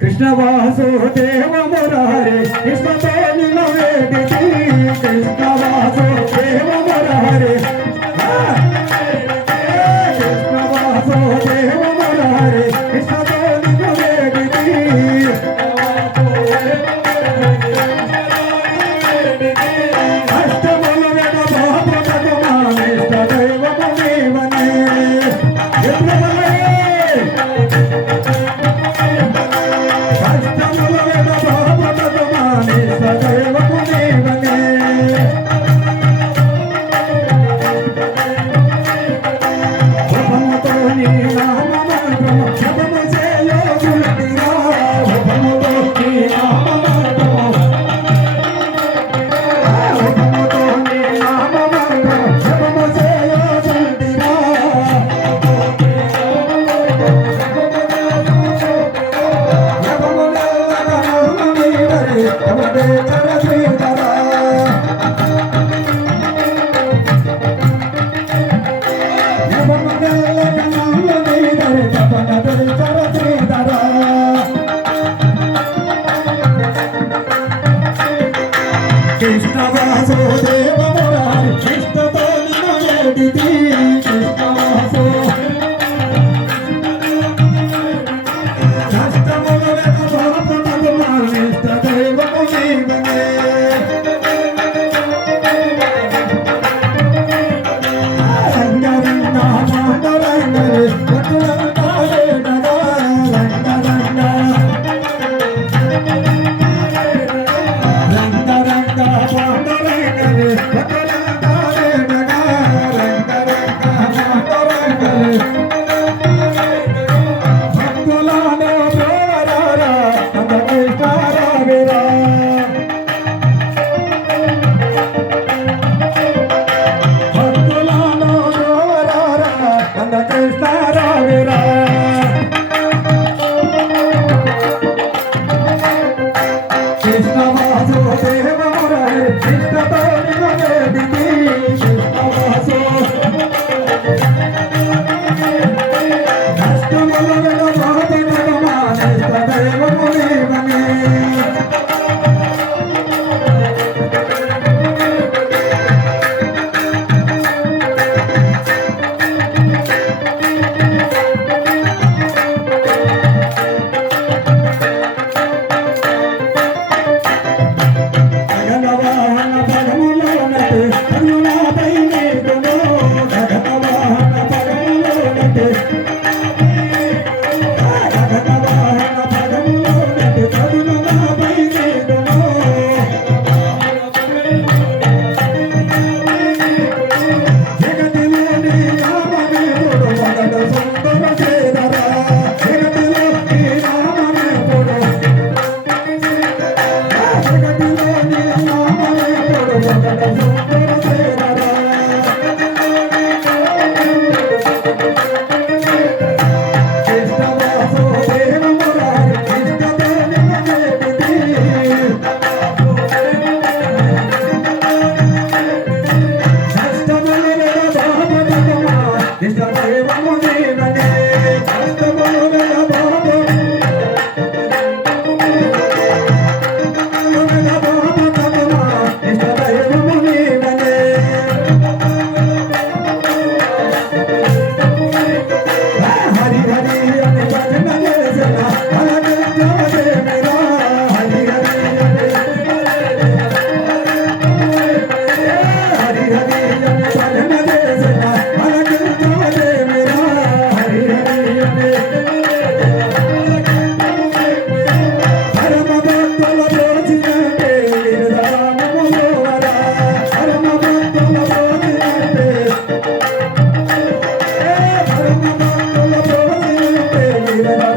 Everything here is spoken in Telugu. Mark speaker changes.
Speaker 1: కృష్ణ వాసు దేవ మురారే కృష్ణ కృష్ణ వాసు దేవ మురారే Hare Hare जो देव मोरा Yeah.